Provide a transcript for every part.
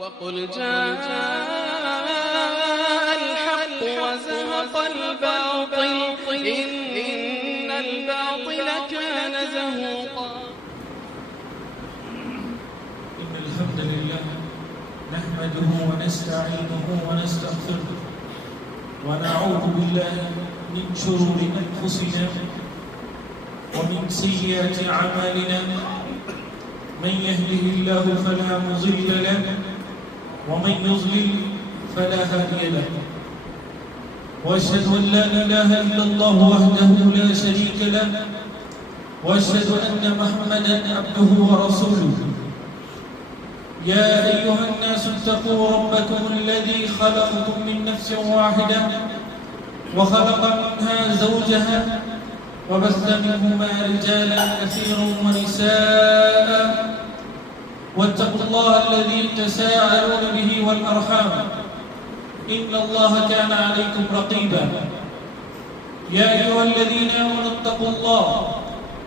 وقل جاء الحق وزهق الباطل إن الباطل كان زهوقا. إن الحمد لله نحمده ونستعينه ونستغفره ونعوذ بالله من شرور أنفسنا ومن سيئات أعمالنا. من يهده الله فلا مضل له ومن يضلل فلا هادي له. وأشهد أن لا إله إلا الله وحده لا شريك له وأشهد أن محمدا عبده ورسوله. يا أيها الناس اتقوا ربكم الذي خلقكم من نفس واحدة وخلق منها زوجها وبث منهما رجالا كثيرا ونساء واتقوا الله الذي تساءلون به والأرحام إن الله كان عليكم رقيبا. يا أيها الذين آمنوا اتقوا الله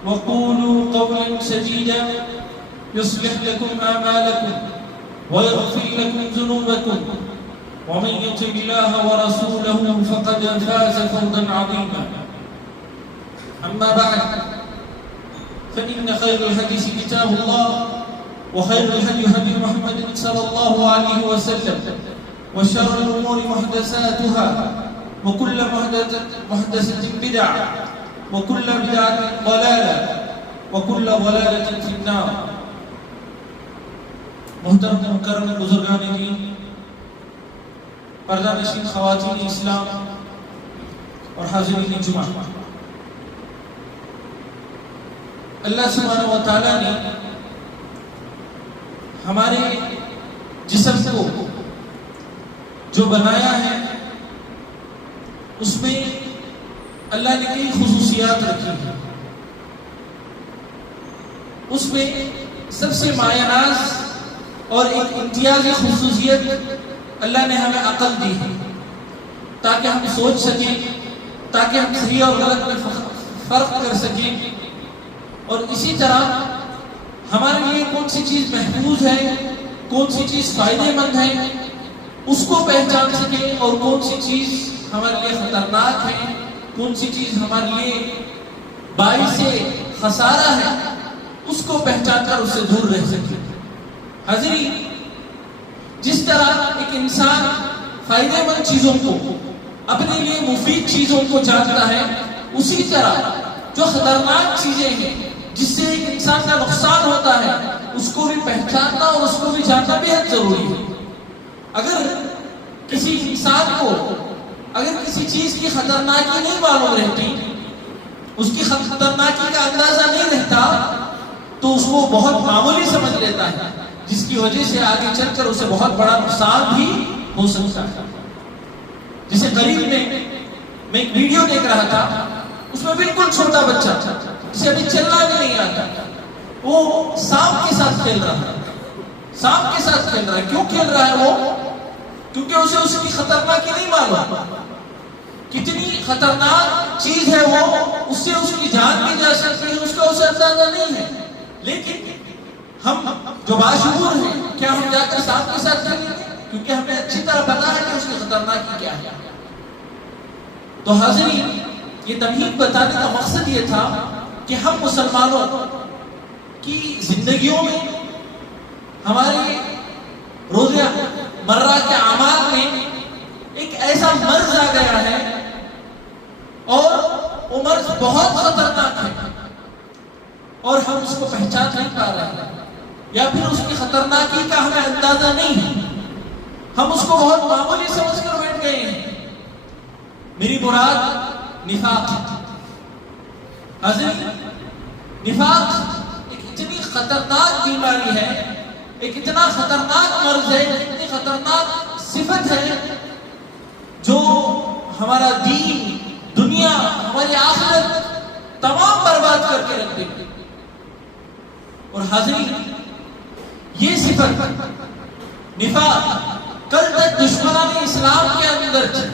وقولوا قولا سديدا يصلح لكم أعمالكم ويغفر لكم ذنوبكم ومن يطع الله ورسوله فقد فاز فوزا عظيما. أما بعد فإن خير الحديث كتاب الله وخير الهدي هدي محمد صلى الله عليه وسلم وشر الأمور محدثاتها وكل محدثة بدعة وكل بدعة ضلالة وكل ضلالة في النار. محترم مکرم بزرگان دین، پردہ نشین خواتین اسلام اور حاضرین جمعہ، اللہ سبحانہ و تعالیٰ نے ہمارے جسم کو جو بنایا ہے اس میں اللہ نے کئی خصوصیات رکھی ہیں. اس میں سب سے مایہ ناز اور ایک امتیازی خصوصیت اللہ نے ہمیں عقل دی ہے تاکہ ہم سوچ سکیں، تاکہ ہم صحیح اور غلط میں فرق کر سکیں، اور اسی طرح ہمارے لیے کون سی چیز محفوظ ہے، کون سی چیز فائدے مند ہے، اس کو پہچان سکیں، اور کون سی چیز ہمارے لیے خطرناک ہے، کون سی چیز ہمارے لیے باعث خسارہ ہے، اس کو پہچان کر اس سے دور رہ سکیں. حاضرین، جس طرح ایک انسان فائدے مند چیزوں کو، اپنے لیے مفید چیزوں کو جانتا ہے، اسی طرح جو خطرناک چیزیں ہیں جس سے ایک انسان کا نقصان ہوتا ہے اس کو بھی پہچاننا اور اس کو بھی جاننا بہت ضروری ہے. اگر کسی انسان کو اگر کسی چیز کی خطرناکی نہیں معلوم رہتی، اس کی خطرناکی کا اندازہ نہیں رہتا، تو اس کو بہت معمولی سمجھ لیتا ہے، جس کی وجہ سے آگے چل کر اسے بہت بڑا نقصان بھی ہو سکتا ہے. جسے قریب میں ایک ویڈیو دیکھ رہا تھا، اس میں بالکل چھوٹا بچہ جسے ابھی چلنا بھی نہیں آتا، وہ سانپ کے ساتھ کھیل رہا ہے. سانپ کے ساتھ کھیل رہا ہے. کیوں کھیل رہا ہے وہ؟ کیونکہ اسے اس کی خطرناکی نہیں معلوم. کتنی خطرناک چیز ہے وہ، اس سے اس کی جان بھی جا سکتی ہے، اس کا اسے اندازہ نہیں ہے. لیکن ہم جو باشعور ہیں، کیا ہم جا کر سانپ کے ساتھ کھیلیں گے؟ کیونکہ ہمیں اچھی طرح پتا ہے کہ اس کی خطرناکی کیا ہے. تو حاضرین، یہ تمہید بتانے کا مقصد یہ تھا کہ ہم مسلمانوں کی زندگیوں میں، ہمارے روزہ مرہ کے اعمال میں ایک ایسا مرض آ گیا ہے، اور وہ مرض بہت خطرناک ہے، اور ہم اس کو پہچان نہیں پا رہے ہیں، یا پھر اس کی خطرناکی کا ہمیں اندازہ نہیں ہے. ہم اس کو بہت معمولی سمجھ کر بیٹھ گئے ہیں. میری مراد نفاق. حاضرین، نفاق ایک اتنی خطرناک بیماری ہے، ایک اتنا خطرناک مرض ہے، اتنی خطرناک صفت ہے جو ہمارا دین، دنیا، ہماری آخرت تمام برباد کر کے رکھ دے گی. اور حاضرین، یہ صفت نفاق کل تک دشمنان اسلام کے اندر تھی،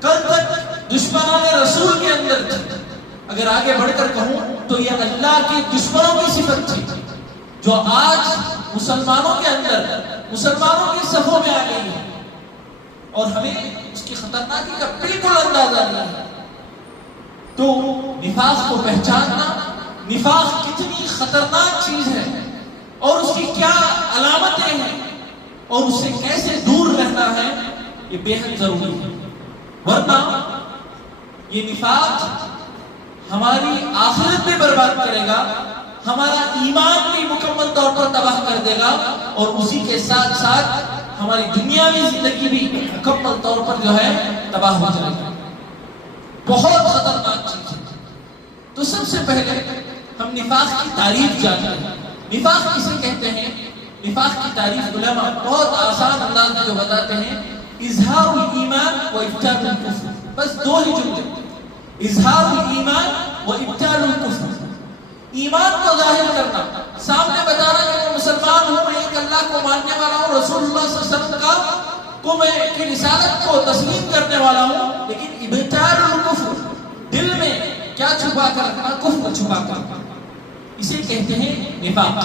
کل تک دشمنان رسول کے اندر تھی. اگر آگے بڑھ کر کہوں تو یہ اللہ کے دشمنوں کی صفت تھی جو آج مسلمانوں کے اندر، مسلمانوں کی صفوں میں آ گئی ہے اور ہمیں اس کی خطرناکی کا بالکل اندازہ نہیں ہے. تو نفاق کو پہچاننا، نفاق کتنی خطرناک چیز ہے اور اس کی کیا علامتیں ہیں اور اس سے کیسے دور رہنا ہے، یہ بے حد ضروری ہے. ورنہ یہ نفاق ہماری آخرت بھی برباد کرے گا، ہمارا ایمان بھی مکمل طور پر تباہ کر دے گا اور اسی کے ساتھ ساتھ ہماری دنیاوی زندگی بھی مکمل طور پر جو ہے تباہ ہو جائے گی. بہت خطرناک چیز ہے. تو سب سے پہلے ہم نفاق کی تعریف جانتے ہیں. نفاق کسے کہتے ہیں؟ نفاق کی تعریف علماء بہت آسان انداز میں جو بتاتے ہیں، اظہار الایمان و ابطال الکفر. بس دو ہی جملے، اظہار الایمان و ابطال الکفر. ایمان کو ظاہر کرنا، سامنے بتانا کہ میں مسلمان ہوں، میں ایک اللہ کو ماننے والا ہوں، رسول اللہ صلی اللہ علیہ وسلم کو میں کی رسالت کو تسلیم کرنے والا ہوں، لیکن ابطال الکفر، دل میں کیا چھپا کر رکھنا؟ کفر چھپا کر رکھنا. اسے کہتے ہیں نفاق.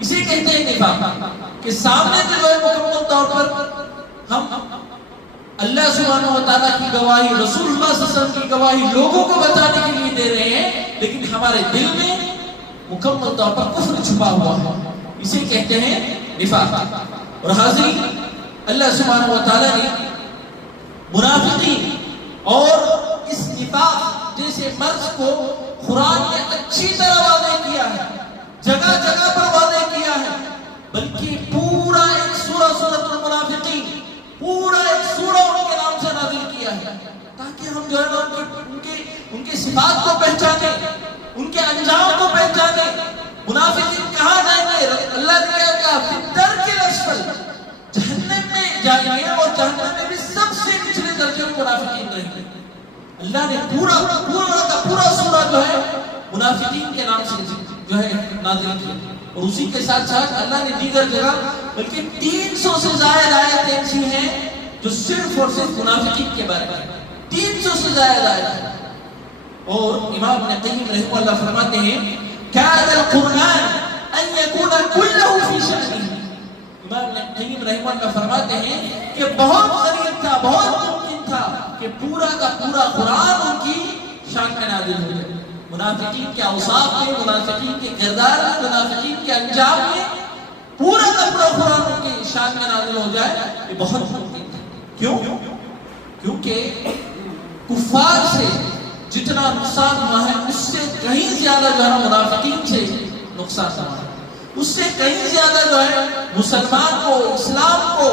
اسے کہتے ہیں نفاق کہ سامنے سے جو ہے مکمل طور پر ہم اللہ سبحانہ و تعالیٰ کی گواہی، رسول اللہ صلی اللہ علیہ وسلم کی گواہی لوگوں کو بتانے کے لیے دے رہے ہیں، لیکن ہمارے دل میں مکمل طور پر کفر چھپا ہوا ہے. اسے کہتے ہیں نفاق. اور حاضرین، اللہ سبحانہ و تعالیٰ نے منافقین اور اس نفاق جیسے مرض کو قرآن نے اچھی طرح واضح کیا ہے، جگہ جگہ پر واضح کیا ہے، بلکہ پورا ایک سورہ سورۃ المنافقین، پورا ایک سورہ ان کے نام سے نازل کیا ہے تاکہ ہم جو ہے نا ان کے صفات کو پہچانیں، ان کے انجام کو پہچانیں. منافقین کہاں جائیں گے؟ اللہ نے کیا کہا؟ فی الدرک الاسفل، جہنم میں جائیں گے اور جہنم میں بھی سب سے نچلے درجے میں منافقین رہیں گے. اللہ نے پورا کا پورا سورہ جو ہے منافقین کے نام سے جو ہے نازل کیا. اور اسی کے ساتھ ساتھ اللہ نے دیگر جگہ بلکہ 300 سے زائد آیتیں ایسی ہیں جو صرف اور صرف منافقین کے بارے میں، 300 سے زائد آیتیں. اور امام ابن قیم رحمہ اللہ فرماتے ہیں کان القرآن ان یکون کلہ فی شأنہ. امام ابن قیم رحمہ اللہ فرماتے ہیں کہ بہت قریب تھا، بہت ممکن تھا کہ پورا کا پورا قرآن ان کی شان میں نازل ہو جائے. منافقین کے اوصاف میں، منافقین کے کردار میں، منافقین کے انجام میں پورا کا پورا قرآن ان کی شان میں نازل ہو جائے، یہ بہت ممکن ہے. کیوں؟ کیونکہ کفار سے جتنا نقصان ہوا ہے اس سے کہیں زیادہ جو ہے منافقین سے نقصان ہوا ہے. اس سے کہیں زیادہ جو ہے مسلمان کو، اسلام کو،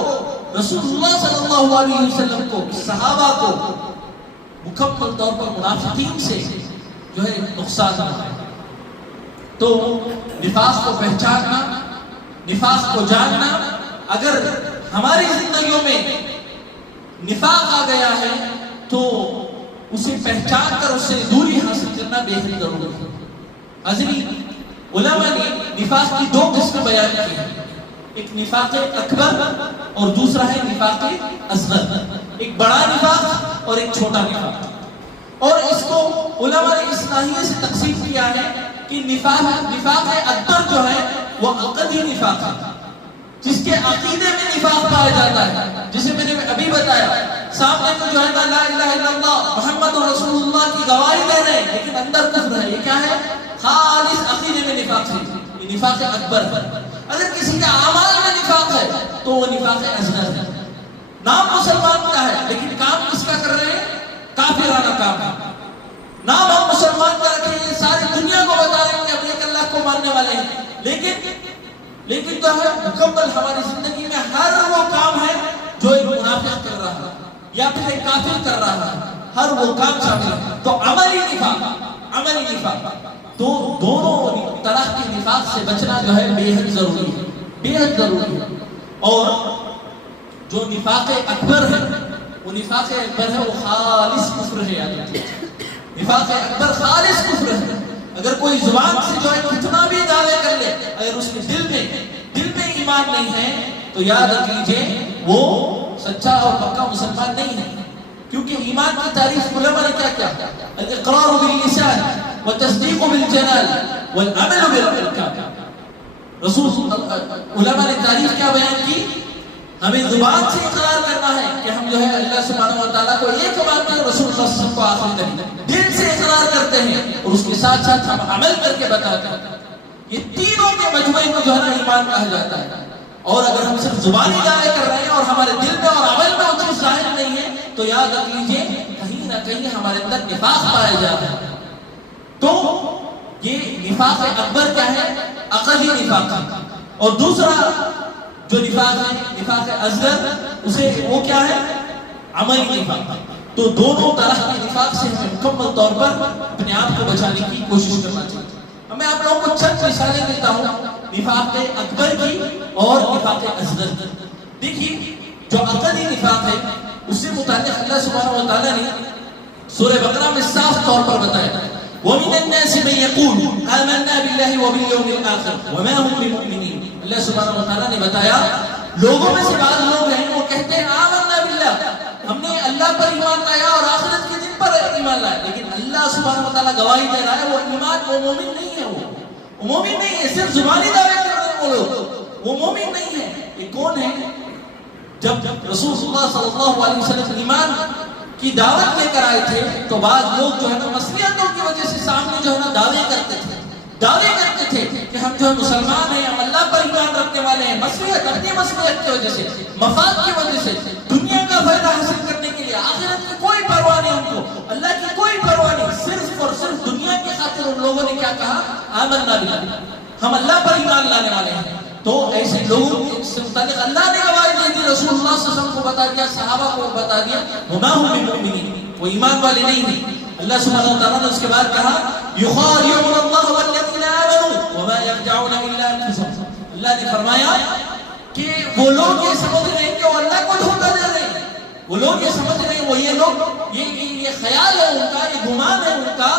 رسول اللہ صلی اللہ علیہ وسلم کو، صحابہ کو مکمل طور پر منافقین سے جو ہے نقصان ہوا ہے. تو نفاق کو پہچاننا، نفاق کو جاننا، اگر ہماری زندگیوں میں نفاق آ گیا ہے تو اسے پہچان کر اس سے دوری حاصل کرنا بے حد ضروری ہے. حضرین، علماء نے نفاق کی دو قسمیں بیان کی ہیں، ایک نفاق اکبر اور دوسرا ہے نفاق اصغر. ایک بڑا نفاق اور ایک چھوٹا نفاق. اور اس کو علماء نے اس ناحیے سے تقسیم کیا ہے کہ نفاق اکبر جو ہے وہ عقدی نفاق ہے، جس کے عقیدے میں نفاق پایا جاتا ہے، جسے میں نے ابھی بتایا. سامنے کو جو ہے لا الہ الا اللہ محمد رسول اللہ کی گواہی دے رہے ہیں لیکن اندر کفر ہے. یہ کیا ہے؟ خالص عقیدے میں نفاق ہے، یہ نفاق اکبر ہے. اگر کسی کا اعمال میں نفاق ہے تو وہ نفاق اصغر ہے. نام مسلمان کا ہے لیکن کام کس کا کر رہے ہیں؟ کافرانہ کام ہے. نام ہم مسلمان کا رکھیں گے، ساری دنیا کو بتا رہے ہیں کہ ہم ایک اللہ کو ماننے والے ہیں، لیکن جو ہے مکمل ہماری زندگی میں ہر وہ کام ہے جو ایک منافق کر رہا ہے یا پھر ایک کافر کر رہا ہے، ہر وہ کام شامل ہے. تو عملی نفاق، تو دونوں طرح کے نفاق سے بچنا جو ہے بے حد ضروری ہے، بے حد ضروری ہے. اور جو نفاق اکبر ہے وہ نفاق اکبر ہے، وہ خالص کفر ہے. یاد رکھیے، نفاق اکبر خالص کفر ہے. اگر کوئی زبان سے جو ہے کتنا بھی دعوے کر لے، اگر اس کے دل میں ایمان نہیں ہے تو یاد رکھ لیجئے وہ سچا اور پکا مسلمان نہیں ہے. کیونکہ ایمان کی تعریف علماء نے کیا الاقرار باللسان والتصدیق بالجنان والعمل بالارکان. رسول علماء نے تعریف کیا بیان کی؟ ہمیں زبان سے اقرار کرنا ہے کہ ہم جو ہے اللہ سبحانہ و تعالیٰ کو ایک مانتے ہیں، رسول اللہ صلی اللہ علیہ وسلم کو آخری نبی، دل سے اقرار کرتے ہیں اور اس کے ساتھ ساتھ ہم عمل کر کے بتاتے ہیں۔ یہ تینوں کے مجموعے کو جو ہے نا ایمان کہا جاتا ہے۔ اور اگر ہم صرف زبانی دعوے کر رہے ہیں اور ہمارے دل میں اور عمل میں وہ چیز ظاہر نہیں ہے تو یاد رکھ لیجیے کہیں نہ کہیں ہمارے اندر نفاق پایا جاتا ہے۔ تو یہ نفاق اکبر کیا ہے؟ عقلی نفاق ہے۔ اور دوسرا جو نفاق ہے نفاق اصغر، اسے وہ کیا ہے؟ عملی نفاق۔ تو دونوں طرح کے نفاق سے ہمیں مکمل طور پر اپنے آپ کو بچانے کی کوشش کرنا چاہیے۔ میں آپ لوگوں کو چند مثالیں دیتا ہوں نفاق اکبر کی اور نفاق اصغر کی۔ دیکھیے جو عقلی نفاق ہے اس سے متعلق اللہ سبحانہ و تعالیٰ نے سورہ بقرہ میں صاف طور پر بتایا، وَمِنَ النَّاسِ مَن يَقُولُ آمَنَّا بِاللَّهِ وَبِالْيَوْمِ الْآخِرِ وَمَا هُم بِمُؤْمِنِينَ۔ اللہ سبحانہ و تعالیٰ نے بتایا لوگوں میں سے بعض لوگ ہیں وہ کہتے ہیں آمنا باللہ، ہم نے اللہ پر ایمان لایا اور آخرت کے دن پر ایمان لایا، لیکن اللہ سبحانہ و تعالیٰ گواہی دے رہا ہے وہ ایمان، وہ مومن نہیں ہے، وہ مومن نہیں ہے، صرف زبانی دعوے کر رہے ہیں وہ لوگ، وہ مومن نہیں ہے۔ یہ کون ہے؟ جب رسول اللہ صلی اللہ علیہ وسلم ایمان کی دعوت لے کر آئے تھے تو بعض لوگ جو ہے نا مصلحتوں کی وجہ سے سامنے جو ہے نا دعوے کرتے تھے کہ ہم جو ہے مسلمان ہیں، ہم اللہ پر ایمان رکھنے والے ہیں، مصلحت اپنی مصلحت کی وجہ سے، مفاد کی وجہ سے، دنیا کا فائدہ حاصل کرنے کے لیے، آخرت کی کوئی پرواہ نہیں ان کو، اللہ کی کوئی پرواہ نہیں، صرف اور صرف دنیا کی خاطر ان لوگوں نے کیا کہا؟ آمنا باللہ، ہم اللہ پر ایمان لانے والے ہیں۔ تو ایسے لوگوں سے متعلق اللہ نے گواہی دے دی، رسول اللہ صلی اللہ علیہ وسلم کو بتا دیا، صحابہ کو بتا دیا، وما هم بمؤمنین، وہ ایمان والے نہیں ہیں۔ اللہ سبحانہ و تعالیٰ نے اس کے بعد کہا یخادعون اللہ والذین آمنوا وما یخدعون الا انفسهم۔ اللہ نے فرمایا کہ وہ لوگ یہ سمجھ رہے ہیں کہ وہ اللہ کو دھوکہ دے رہے ہیں، وہ لوگ یہ سمجھ رہے ہیں، وہ یہ لوگ یہ خیال ہے ان کا، یہ گمان ہے ان کا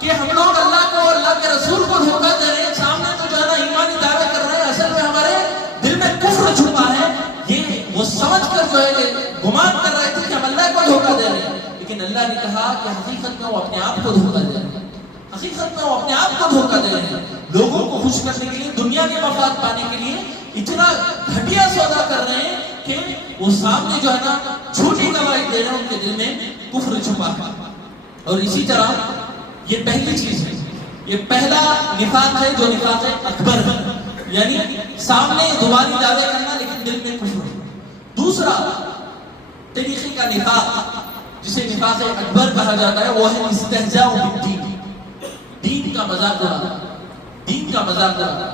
کہ ہم لوگ اللہ کو اور اللہ کے رسول کو دھوکہ دے رہے ہیں، سامنے تو جو ہے نا ایمانی دعوے کر رہے ہیں، اصل میں ہمارے دل میں کفر چھپا ہے۔ یہ وہ سمجھ کر جو ہے گمان کر رہے تھے کہ ہم اللہ کو دھوکہ دے رہے ہیں، لیکن اللہ نے کہا کہ حقیقت میں وہ اپنے آپ کو دھوکہ دے رہے ہیں، حقیقت میں وہ اپنے آپ کو دھوکہ دے رہے ہیں۔ لوگوں کو خوش کرنے کے لیے، دنیا کے مفاد پانے کے لیے اتنا گھٹیا سودا کر رہے ہیں کہ وہ سامنے جو ہے نا جھوٹی گواہی دے رہے ہیں، ان کے دل میں کفر چھپا ہے۔ اور اسی طرح یہ پہلی چیز ہے، یہ پہلا نفاق ہے جو نفاق اکبر ہے، یعنی سامنے زبانی دعوے کرنا لیکن دل میں کفر۔ دوسرا طریقے کا نفاق جسے نفاق اکبر کہا جاتا ہے وہ ہے استہزاء بالدین، دین کا مذاق اڑانا، دین کا مذاق اڑانا۔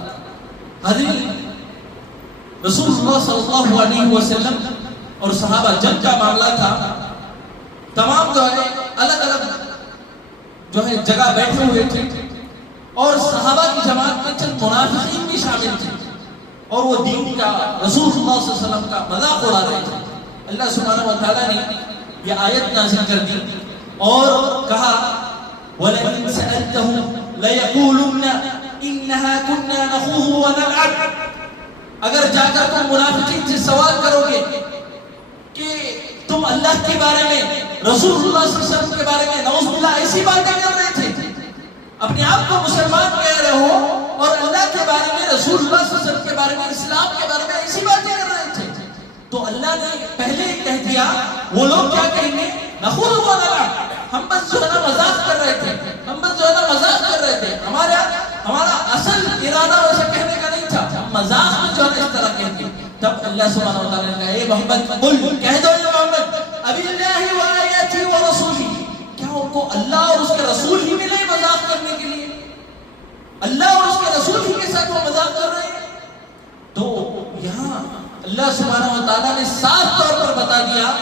حضرت رسول اللہ صلی اللہ علیہ وسلم اور صحابہ جنگ کا معاملہ تھا، تمام جو ہے الگ الگ جو ہے جگہ بیٹھے ہوئے تھے اور صحابہ کی جماعت میں چند منافقین بھی شامل تھے اور وہ دین کا، رسول اللہ صلی اللہ علیہ وسلم کا مذاق اڑا رہے تھے۔ اللہ سبحانہ و تعالیٰ نے یہ آیت نازل کر دی اور کہا وَلَئِن سَأَلْتَهُمْ لَيَقُولُنَّ إِنَّهَا كُنَّا نَخُوضُ وَنَلْعَبُ، اگر جا کر تم منافقین سے سوال کرو گے کہ تم اللہ کے بارے میں، رسول اللہ صلی اللہ علیہ وسلم کے بارے میں نعوذ باللہ ایسی باتیں کر رہے تھے، اپنے آپ کو مسلمان کہہ رہے ہو اور اللہ کے بارے میں، رسول اللہ صلی اللہ علیہ وسلم کے بارے میں، اسلام کے بارے میں ایسی باتیں کر رہے تھے، تو اللہ نے پہلے کہہ دیا وہ لوگ کیا کہیں گے؟ نخوض ونلعب، ہم بس جو ہے نا مذاق کر رہے تھے، ہم بس جو ہے نا مذاق کر رہے تھے، ہمارا اصل ارادہ ویسے کہنے کا نہیں تھا، ہم مذاق میں جو ہے نا اس طرح کہتے ہیں۔ تب اللہ سبحانہ و تعالیٰ نے کہا اے محمد قل، کہہ دو اے محمد ابی اللہ و آیاتہ و رسولہ، کیا ان کو اللہ اور اس کے رسول ہی ملے مذاق کرنے کے لیے؟ اللہ اور اس کے رسول ہی کے ساتھ وہ مذاق کر رہے ہیں؟ تو یہاں اللہ سبحانہ و تعالیٰ نے صاف طور پر بتا دیا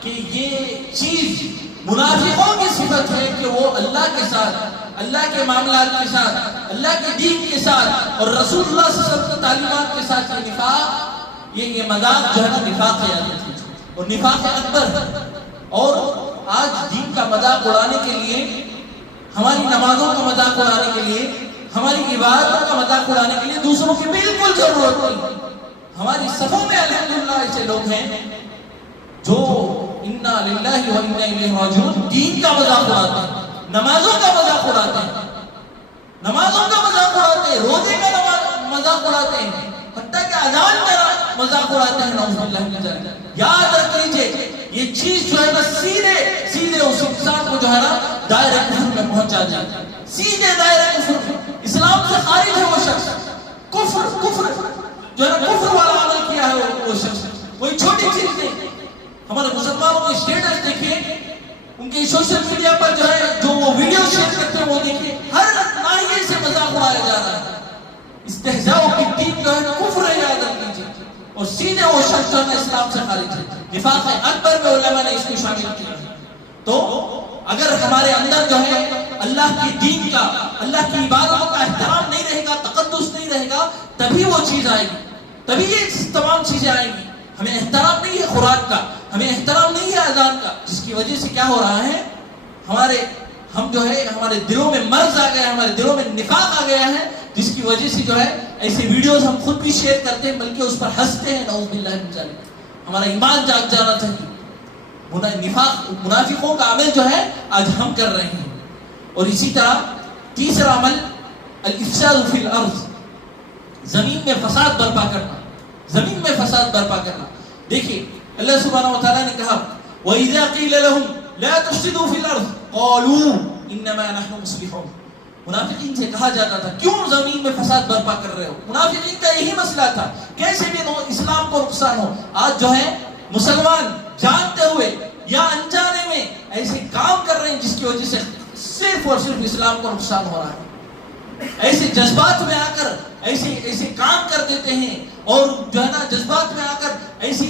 کہ یہ چیز منافقوں کی صفت ہے کہ وہ اللہ کے ساتھ، اللہ کے معاملات کے ساتھ، اللہ کے دین کے ساتھ اور رسول اللہ صلی اللہ علیہ وسلم کی تعلیمات کے ساتھ یہ نفاق، یہ مذاق جو ہے نا نفاق ہے اور نفاق اکبر۔ اور آج دین کا مذاق اڑانے کے لیے، ہماری نمازوں کا مذاق اڑانے کے لیے، ہماری عبادتوں کا مذاق اڑانے کے لیے دوسروں کی بالکل ضرورت نہیں۔ ہماری صفوں میں الحمدللہ ایسے لوگ ہیں جو انا للہ و انا الیہ راجعون دین کا مذاق اڑاتے ہیں، نمازوں کا مذاق اڑاتے ہیں، نمازوں کا مذاق اڑاتے ہیں، روزے کا مذاق اڑاتے ہیں، حتیٰ کہ اذان کا مذاق اڑاتے ہیں، نعوذ باللہ من ذلک۔ یاد رکھ لیجئے یہ چیز جو ہے نا سیدھے اس انسان کو جو ہے نا دائرہ کفر میں پہنچا جاتا ہے، سیدھے دائرہ کفر میں، اسلام سے خارج ہے وہ شخص، کفر جو ہے نا کفر والا عمل کیا ہے وہ شخص، کوئی چھوٹی چیز نہیں۔ ہمارے مسلمانوں کے اسٹیٹس دیکھیے، ان کے سوشل میڈیا پر جو ہے جو وہ ویڈیو شیئر کرتے ہیں وہ دیکھیے، ہر ناحیے سے مذاق اڑایا جا رہا ہے۔ استہزاء کی دین جو ہے نا کفر ہے، یاد رکھ لیجیے، اور سیدھے وہ شخص جو ہے نا اسلام سے خارج ہے۔ نفاق اکبر میں علماء نے اس کو شامل کیا ہے۔ تو اگر ہمارے اندر جو ہے اللہ کی دین کا، اللہ کی عبادتوں کا احترام نہیں رہے گا، تقدس نہیں رہے گا، تبھی وہ چیز آئے گی، تبھی یہ تمام چیزیں آئیں گی۔ ہمیں احترام نہیں ہے خوراک کا، ہمیں احترام نہیں ہے اذان کا، جس کی وجہ سے کیا ہو رہا ہے، ہم جو ہے ہمارے دلوں میں مرض آ گیا ہے، ہمارے دلوں میں نفاق آ گیا ہے، جس کی وجہ سے جو ہے ایسے ویڈیوز ہم خود بھی شیئر کرتے ہیں، بلکہ اس پر ہنستے ہیں، نعوذ باللہ من ذالک۔ ہمارا ایمان جاگ جانا چاہیے۔ منافقوں کا عمل جو ہے آج ہم کر رہے ہیں۔ اور اسی طرح تیسرا عمل الافساد فی الارض، زمین میں فساد برپا کرنا، زمین میں فساد برپا کرنا۔ دیکھیے اللہ سبحانہ وتعالیٰ نے کہا وَإِذَا قِيلَ لَهُمْ لَا تُفْسِدُوا فِي الْأَرْضِ قَالُوا إِنَّمَا نَحْنُ مُصْلِحُونَ۔ منافقین سے کہا جاتا تھا کیوں زمین میں فساد برپا کر رہے ہو؟ منافقین کا یہی مسئلہ تھا، کیسے بھی اسلام کو نقصان ہو۔ آج جو ہے مسلمان جانتے ہوئے یا انجانے میں ایسے کام کر رہے ہیں جس کی وجہ سے صرف اور صرف اسلام کو نقصان ہو رہا ہے۔ ایسے جذبات میں آ کر ایسے کام کر دیتے ہیں، اور جو ہے نا جذبات میں آ کر ایسے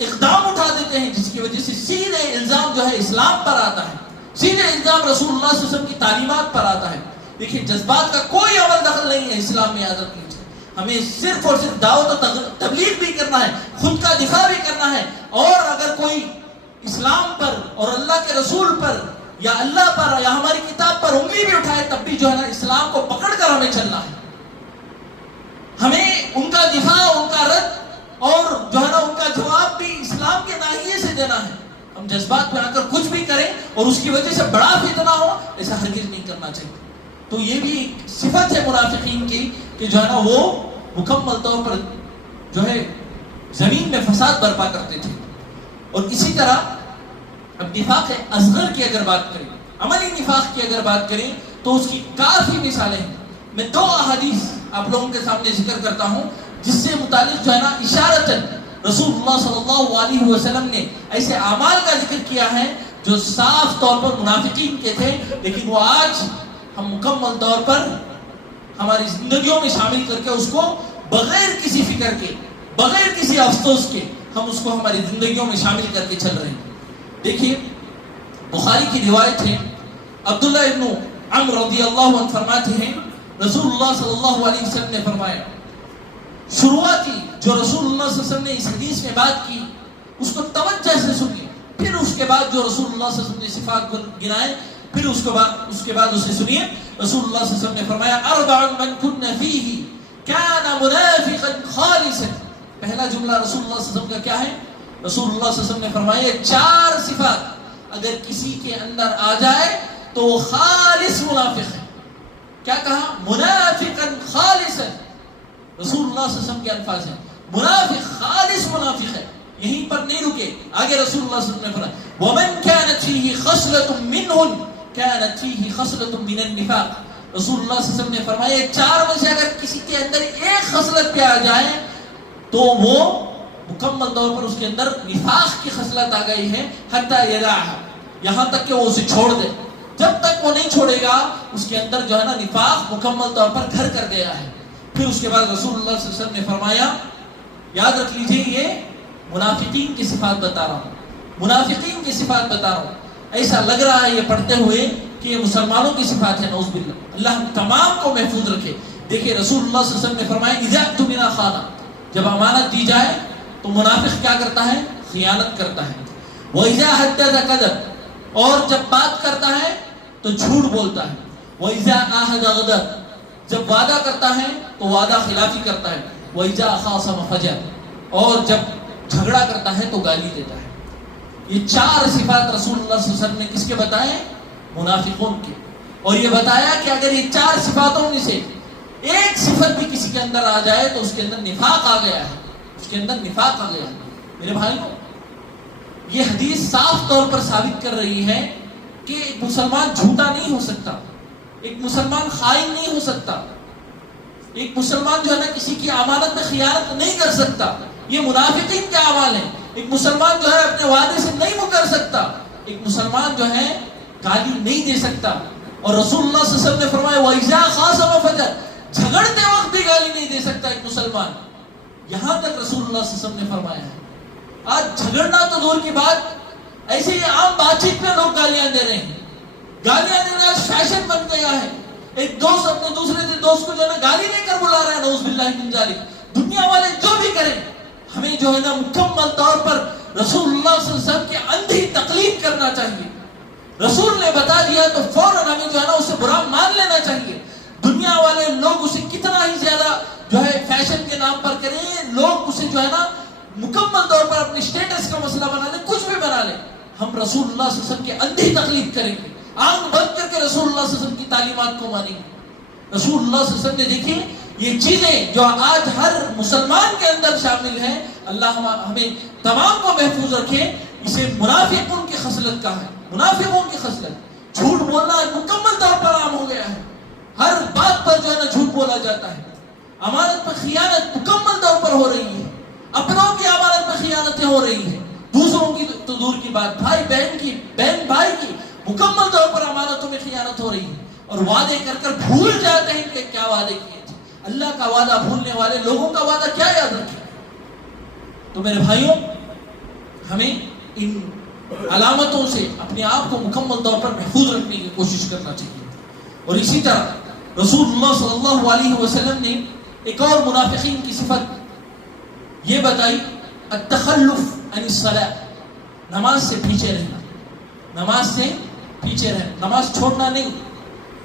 اقدام اٹھا دیتے ہیں جس کی وجہ سے سیدھے الزام جو ہے اسلام پر آتا ہے، سیدھے الزام رسول اللہ صلی اللہ علیہ وسلم کی تعلیمات پر آتا ہے۔ دیکھیے جذبات کا کوئی عمل دخل نہیں ہے اسلام میں، یاد رکھ لیجیے۔ ہمیں صرف اور صرف دعوت و تبلیغ بھی کرنا ہے، خود کا دفاع بھی کرنا ہے، اور اگر کوئی اسلام پر اور اللہ کے رسول پر یا اللہ پر یا ہماری کتاب پر انگلی بھی اٹھائے، تب بھی جو ہے نا اسلام کو پکڑ کر ہمیں چلنا ہے۔ ہمیں ان کا دفاع، ان کا رد اور جو ہے نا ان کا جواب بھی اسلام کے ناحیے سے دینا ہے۔ ہم جذبات میں آ کر کچھ بھی کریں اور اس کی وجہ سے بڑا فتنہ ہو، ایسا ہرگز نہیں کرنا چاہیے۔ تو یہ بھی ایک صفت ہے منافقین کی کہ جو ہے نا وہ مکمل طور پر جو ہے زمین میں فساد برپا کرتے تھے۔ اور اسی طرح اب نفاق اصغر کی اگر بات کریں، عملی نفاق کی اگر بات کریں تو اس کی کافی مثالیں ہیں۔ میں 2 احادیث آپ لوگوں کے سامنے ذکر کرتا ہوں جس سے متعلق جو ہے نا اشارتاً رسول اللہ صلی اللہ علیہ وسلم نے ایسے اعمال کا ذکر کیا ہے جو صاف طور پر منافقین کے تھے، لیکن وہ آج ہم مکمل طور پر ہماری زندگیوں میں شامل کر کے اس کو بغیر کسی فکر کے، بغیر کسی افسوس کے ہم اس کو ہماری زندگیوں میں شامل کر کے چل رہے ہیں۔ دیکھیے بخاری کی روایت ہے، عبداللہ ابن عمر رضی اللہ عنہ فرماتے ہیں رسول اللہ صلی اللہ علیہ وسلم نے فرمایا، شروعاتی جو رسول اللہ صلی اللہ علیہ وسلم نے اس حدیث میں بات کی اس کو توجہ سے سنیے، پھر اس کے بعد جو رسول اللہ صلی اللہ علیہ وسلم نے صفات گنائے پھر اس کے بعد اسے سنیے۔ رسول اللہ صلی اللہ علیہ وسلم نے فرمایا اربع من کن فیہ کان منافقا خالصا۔ پہلا جملہ رسول اللہ صلی اللہ علیہ وسلم کا کیا ہے؟ رسول اللہ صلی اللہ علیہ وسلم نے فرمایا 4 صفات اگر کسی کے اندر آ جائے تو وہ خالص منافق ہے۔ کیا کہا؟ منافقا خالصا۔ رسول اللہ صلی اللہ علیہ وسلم کے الفاظ ہیں، منافق خالص منافق ہے۔ یہیں پر نہیں رکے، آگے رسول اللہ صلی اللہ علیہ وسلم نے فرمایا وَمَنْ كَانَتْ فِيهِ خَصْلَةٌ مِّنْهُ كَانَتْ فِيهِ خَصْلَةٌ مِّنَ النِّفَاقِ۔ رسول اللہ صلی اللہ علیہ وسلم نے فرمایا 4 میں سے اگر کسی کے اندر ایک خصلت پہ آ جائے تو وہ مکمل طور پر اس کے اندر نفاق کی خصلت آ گئی ہے، حتی یدعها، یہاں تک کہ وہ اسے چھوڑ دے۔ جب تک وہ نہیں چھوڑے گا اس کے اندر جو ہے نا نفاق مکمل طور پر گھر کر گیا ہے۔ پھر اس کے بعد رسول اللہ صلی اللہ علیہ وسلم نے فرمایا، یاد رکھ لیجئے یہ منافقین کی صفات بتا رہا ہوں، منافقین کی صفات بتا رہا ہوں۔ ایسا لگ رہا ہے یہ پڑھتے ہوئے کہ یہ مسلمانوں کی صفات ہے، نعوذ باللہ، اللہ ہم تمام کو محفوظ رکھے۔ دیکھیے رسول اللہ صلی اللہ علیہ وسلم نے فرمایا اذا اؤتمن خان، جب امانت دی جائے تو منافق کیا کرتا ہے؟ خیانت کرتا ہے۔ وَإِذَا حَدَّثَ كَذَبَ، اور جب بات کرتا ہے تو جھوٹ بولتا ہے۔ وَإِذَا عَاهَدَ غَدَرَ، جب وعدہ کرتا ہے تو وعدہ خلافی کرتا ہے۔ وَإِذَا خَاصَمَ فَجَرَ، اور جب جھگڑا کرتا ہے تو گالی دیتا ہے۔ یہ 4 صفات رسول اللہ صلی اللہ علیہ وسلم نے کس کے بتائے؟ منافقون کے۔ اور یہ بتایا کہ اگر یہ 4 صفاتوں میں سے ایک صفت بھی کسی کے اندر آ جائے تو اس کے اندر نفاق آ گیا ہے، اس کے اندر نفاق آ گیا ہے۔ میرے بھائیوں، یہ حدیث صاف طور پر ثابت کر رہی ہے کہ ایک مسلمان جھوٹا نہیں ہو سکتا، ایک مسلمان خائن نہیں ہو سکتا، ایک مسلمان جو ہے نا کسی کی امانت میں خیانت نہیں کر سکتا۔ یہ منافقین کے اعمال ہیں۔ ایک مسلمان جو ہے اپنے وعدے سے نہیں مکر سکتا، ایک مسلمان جو ہے گالی نہیں دے سکتا۔ اور رسول اللہ صلی اللہ علیہ وسلم نے فرمایا وَإِذَا خَاصَمَ فَجَرَ، جھگڑتے وقت بھی گالی نہیں دے سکتا ایک مسلمان۔ یہاں تک رسول اللہ صلی اللہ علیہ وسلم نے فرمایا ہے۔ آج جھگڑنا تو دور کی بات، ایسے ہی عام بات چیت میں لوگ گالیاں دے رہے ہیں۔ گالیاں دینا فیشن بن گیا ہے۔ ایک دوست اپنے دوسرے دوست کو جو ہے نا گالی دے کر بلا رہا ہے، نعوذ باللہ من ذالک۔ دنیا والے جو بھی کریں، ہمیں جو ہے نا مکمل طور پر رسول اللہ صلی اللہ علیہ وسلم کی اندھی تقلید کرنا چاہیے۔ رسول نے بتا دیا تو فوراً ہمیں جو ہے نا اسے برا مان لینا چاہیے۔ دنیا والے لوگ اسے کتنا ہی زیادہ جو ہے فیشن کے نام پر کریں، لوگ اسے جو ہے نا مکمل طور پر اپنے اسٹیٹس کا مسئلہ بنا لیں، کچھ بھی بنا لیں، ہم رسول اللہ صلی اللہ علیہ وسلم کی اندھی تقلید کریں گے، آنکھ بند کر کے رسول اللہ صلی اللہ علیہ وسلم کی تعلیمات کو مانیں گے۔ رسول اللہ صلی اللہ علیہ وسلم نے دیکھیے یہ چیزیں جو آج ہر مسلمان کے اندر شامل ہیں، اللہ ہمیں تمام کو محفوظ رکھے۔ اسے منافقوں کی خصلت کا ہے، منافقوں کی خصلت۔ جھوٹ بولنا مکمل طور پر عام ہو گیا ہے، ہر بات پر جو ہے نا جھوٹ بولا جاتا ہے۔ امانت پر خیانت مکمل طور پر ہو رہی ہے، اپنوں کی امانت پر خیانتیں ہو رہی ہیں، دوسروں کی تو دور کی بات، بھائی بہن کی، بہن بھائی کی مکمل طور پر امانتوں میں خیانت ہو رہی ہے۔ اور وعدے کر کر بھول جاتے ہیں کہ کیا وعدے کیے تھے۔ اللہ کا وعدہ بھولنے والے لوگوں کا وعدہ کیا یاد رکھیں۔ تو میرے بھائیوں، ہمیں ان علامتوں سے اپنے آپ کو مکمل طور پر محفوظ رکھنے کی کوشش کرنا چاہیے۔ اور اسی طرح رسول اللہ صلی اللہ علیہ وسلم نے ایک اور منافقین کی صفت یہ بتائی، التخلف عن الصلاۃ، نماز سے پیچھے رہنا، نماز سے پیچھے رہنا، نماز چھوڑنا نہیں۔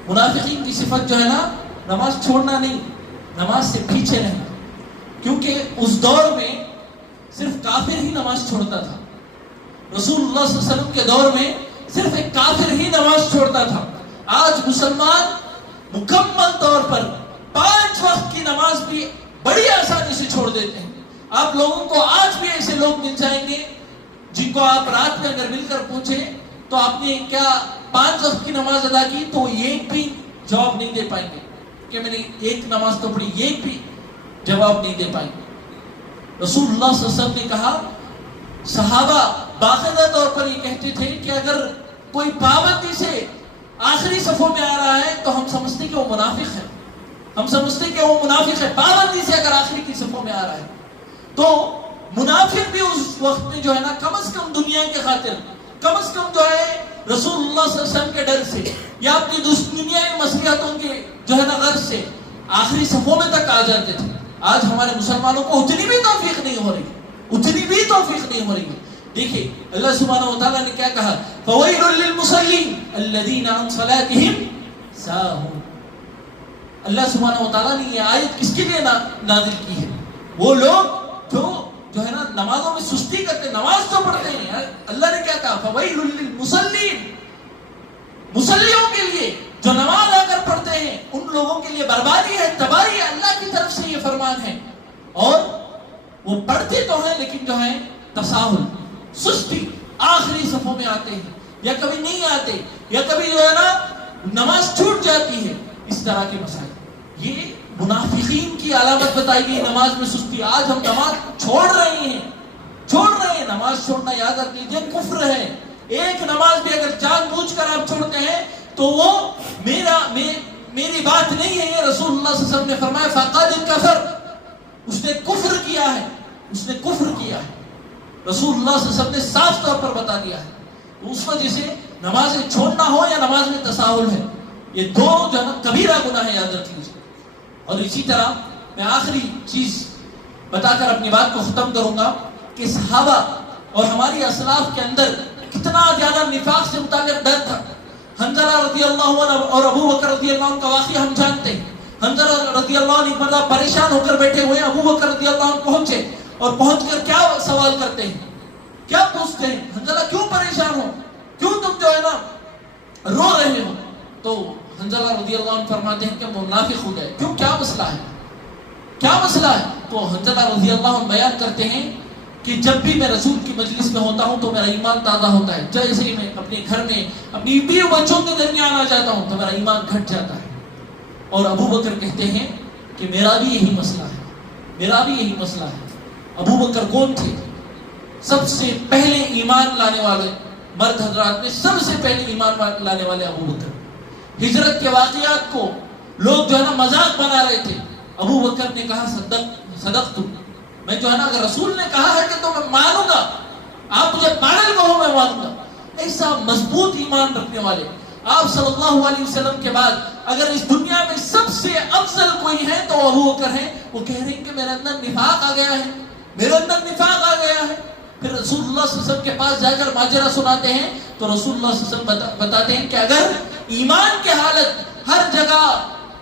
منافقین کی صفت جو ہے نا نماز چھوڑنا نہیں، نماز سے پیچھے رہنا۔ کیونکہ اس دور میں صرف کافر ہی نماز چھوڑتا تھا۔ رسول اللہ صلی اللہ علیہ وسلم کے دور میں صرف ایک کافر ہی نماز چھوڑتا تھا۔ آج مسلمان مکمل طور پر 5 وقت کی نماز بھی بڑی آسانی سے چھوڑ دیتے ہیں۔ آپ لوگوں کو آج بھی ایسے لوگ مل جائیں گے جن کو آپ رات میں اگر مل کر پوچھیں تو آپ نے کیا 5 وقت کی نماز ادا کی، تو ایک بھی جواب نہیں دے پائیں گے کہ میں نے ایک نماز تو پڑھی، ایک بھی جواب نہیں دے پائیں گے۔ رسول اللہ صلی اللہ علیہ وسلم نے کہا، صحابہ باقاعدہ طور پر یہ کہتے تھے کہ اگر کوئی پابندی سے آخری صفوں میں آ رہا ہے تو ہم سمجھتے کہ وہ منافق ہے، ہم سمجھتے کہ وہ منافق ہے۔ پابندی سے اگر آخری کی صفوں میں آ رہا ہے تو منافق بھی اس وقت میں جو ہے نا کم از کم دنیا کے خاطر، کم از کم جو ہے رسول اللہ صلی اللہ علیہ وسلم کے ڈر سے یا اپنی دنیاوی مصلحتوں کے جو ہے نا غرض سے آخری صفوں میں تک آ جاتے تھے۔ آج ہمارے مسلمانوں کو اتنی بھی توفیق نہیں ہو رہی، اتنی بھی توفیق نہیں ہو رہی ہے۔ دیکھیں اللہ سبحانہ و تعالیٰ نے کیا کہا، فَوَيْلٌ لِّلْمُصَلِّينَ الَّذِينَ عَنْ صَلَاتِهِمْ سَاهُونَ۔ اللہ سبحانہ و تعالیٰ نے یہ آیت کس کے لیے نازل کی ہے؟ وہ لوگ جو ہے نا نمازوں میں سستی کرتے، نماز تو پڑھتے ہیں۔ اللہ نے کیا کہا، فَوَيْلٌ لِّلْمُصَلِّينَ، مصلیوں کے لیے جو نماز آ کر پڑھتے ہیں ان لوگوں کے لیے بربادی ہے، تباہی ہے۔ اللہ کی طرف سے یہ فرمان ہے۔ اور وہ پڑھتے تو ہیں لیکن جو ہے تساہل، سستی، آخری صفوں میں آتے ہیں یا کبھی نہیں آتے یا کبھی جو ہے نا نماز چھوٹ جاتی ہے، اس طرح کے مسائل۔ یہ منافقین کی علامت بتائی گئی، نماز میں سستی۔ آج ہم نماز چھوڑ رہے ہیں، نماز چھوڑنا یاد رکھ لیجیے کفر ہے۔ ایک نماز بھی اگر جان بوجھ کر آپ چھوڑتے ہیں تو وہ میری بات نہیں ہے، یہ رسول اللہ صلی اللہ علیہ وسلم نے فرمایا فقد کفر، اس نے کفر کیا ہے، اس نے کفر کیا ہے۔ رسول اللہ صلی اللہ علیہ وسلم نے صاف طور پر بتا دیا ہے۔ اس وجہ سے نمازیں چھوڑنا ہو یا نماز میں تساہل ہے، یہ دو جو ہے نا کبیرہ گناہ ہے، یاد رکھ لیجیے۔ اور اسی طرح میں آخری چیز بتا کر اپنی بات کو ختم کروں گا کہ صحابہ اور ہماری اسلاف کے اندر کتنا زیادہ نفاق سے متعلق ڈر تھا۔ حنظلہ رضی اللہ عنہ اور ابو بکر رضی اللہ عنہ کا واقعہ ہم جانتے ہیں۔ حنظلہ رضی اللہ عنہ ایک مرتبہ پریشان ہو کر بیٹھے ہوئے، ابو بکر رضی اللہ عنہ پہنچے اور پہنچ کر کیا سوال کرتے ہیں، کیا پوچھتے ہیں، حنظلہ کیوں پریشان ہو، کیوں تم جو ہے نا رو رہے ہو؟ تو حنظلہ رضی اللہ عنہ فرماتے ہیں کہ منافق ہو گئے. کیوں, کیا مسئلہ ہے, کیا مسئلہ ہے؟ تو حنظلہ رضی اللہ عنہ بیان کرتے ہیں کہ جب بھی میں رسول کی مجلس میں ہوتا ہوں تو میرا ایمان تازہ ہوتا ہے. جیسے ہی میں اپنے گھر میں اپنی بیوی بچوں کے درمیان آ جاتا ہوں تو میرا ایمان گھٹ جاتا ہے. اور ابو بکر کہتے ہیں کہ میرا بھی یہی مسئلہ ہے, میرا بھی یہی مسئلہ ہے. ابو بکر کون تھے؟ سب سے پہلے ایمان لانے والے مرد حضرات میں سب سے پہلے ایمان لانے والے ابو بکر. ہجرت کے واقعات کو لوگ جو ہے نا مذاق بنا رہے تھے. ابو بکر نے کہا صدق تم, میں جو ہے نا اگر رسول نے کہا ہے کہ تو میں مانوں گا, آپ مجھے پاگل کہو میں مانوں گا. ایسا مضبوط ایمان رکھنے والے. آپ صلی اللہ علیہ وسلم کے بعد اگر اس دنیا میں سب سے افضل کوئی ہے تو ابو بکر ہیں. وہ کہہ رہے ہیں کہ میرے اندر نفاق آ گیا ہے, میرے اندر نفاق آ گیا ہے. پھر رسول اللہ صلی اللہ علیہ وسلم کے پاس جا کر ماجرا سناتے ہیں تو رسول اللہ صلی اللہ علیہ وسلم بتاتے ہیں کہ اگر ایمان کی حالت ہر جگہ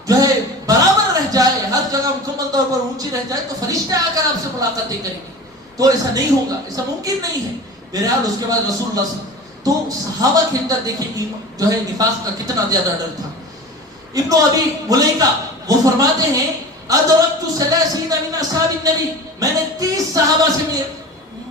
جو ہے برابر رہ جائے, ہر جگہ مکمل طور پر اونچی رہ جائے تو فرشتے آ کر آپ سے ملاقاتیں کریں گے. تو ایسا نہیں ہوگا, ایسا ممکن نہیں ہے. بہرحال اس کے بعد رسول اللہ صلی اللہ علیہ وسلم تو صحابہ کے اندر دیکھیں جو ہے نفاق کا کتنا زیادہ ڈر تھا. ابن ابی ملیکہ وہ فرماتے ہیں ادرکت 30 من اصحاب النبی, میں نے 30 صحابہ سے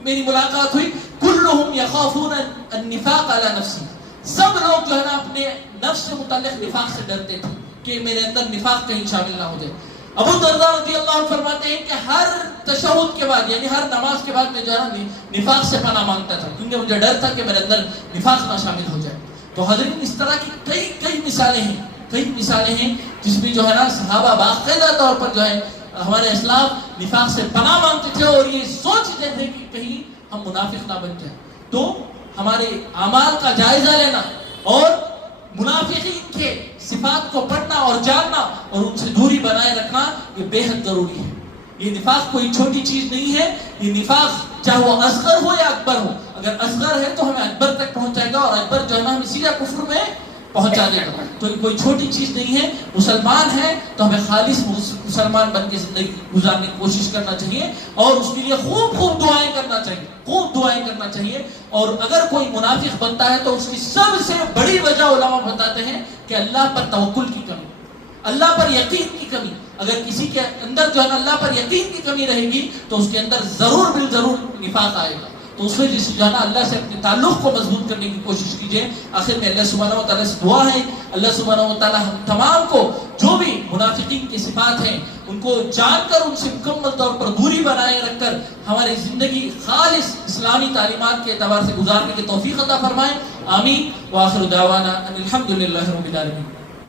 میری ملاقات ہوئی. کلہم یخافون النفاق علی نفسی, سب لوگ جو ہے نا اپنے نفس سے متعلق نفاق سے ڈرتے تھے کہ میرے اندر نفاق کہیں شامل نہ ہو جائے. ابو درداء رضی اللہ عنہ فرماتے ہیں کہ ہر تشہد کے بعد یعنی ہر نماز کے بعد میں جو ہے نا نفاق سے پناہ مانگتا تھا کیونکہ مجھے ڈر تھا کہ میرے اندر نفاق نہ شامل ہو جائے. تو حضرت اس طرح کی کئی مثالیں ہیں جس میں جو ہے نا صحابہ باقاعدہ طور پر جو ہے ہمارے اسلاف نفاق سے پناہ مانگتے تھے اور یہ سوچتے تھے کہ کہیں ہم منافق نہ بن جائیں. تو ہمارے اعمال کا جائزہ لینا اور منافقین کے صفات کو پڑھنا اور جاننا اور ان سے دوری بنائے رکھنا یہ بے حد ضروری ہے. یہ نفاق کوئی چھوٹی چیز نہیں ہے. یہ نفاق چاہے وہ اصغر ہو یا اکبر ہو, اگر اصغر ہے تو ہمیں اکبر تک پہنچائے گا اور اکبر جو ہے نا ہمیں سیدھا کفر میں پہنچا دے گا. تو یہ کوئی چھوٹی چیز نہیں ہے. مسلمان ہے تو ہمیں خالص مسلمان بن کے زندگی گزارنے کی کوشش کرنا چاہیے اور اس کے لیے خوب دعائیں کرنا چاہیے. اور اگر کوئی منافق بنتا ہے تو اس کی سب سے بڑی وجہ علماء بتاتے ہیں کہ اللہ پر توکل کی کمی, اللہ پر یقین کی کمی. اگر کسی کے اندر جو ہے اللہ پر یقین کی کمی رہے گی تو اس کے اندر ضرور نفاق آئے گا. تو اس وجہ سے جو ہے نا اللہ سے اپنے تعلق کو مضبوط کرنے کی کوشش کیجیے. آخر میں اللہ سبحانہ و تعالیٰ سے دعا ہے, اللہ سبحانہ و تعالیٰ ہم تمام کو جو بھی منافقین کی صفات ہیں ان کو جان کر ان سے مکمل طور پر دوری بنائے رکھ کر ہماری زندگی خالص اسلامی تعلیمات کے اعتبار سے گزارنے کی توفیق عطا فرمائے. آمین. وآخر دعوانا ان الحمد للہ رب العالمین.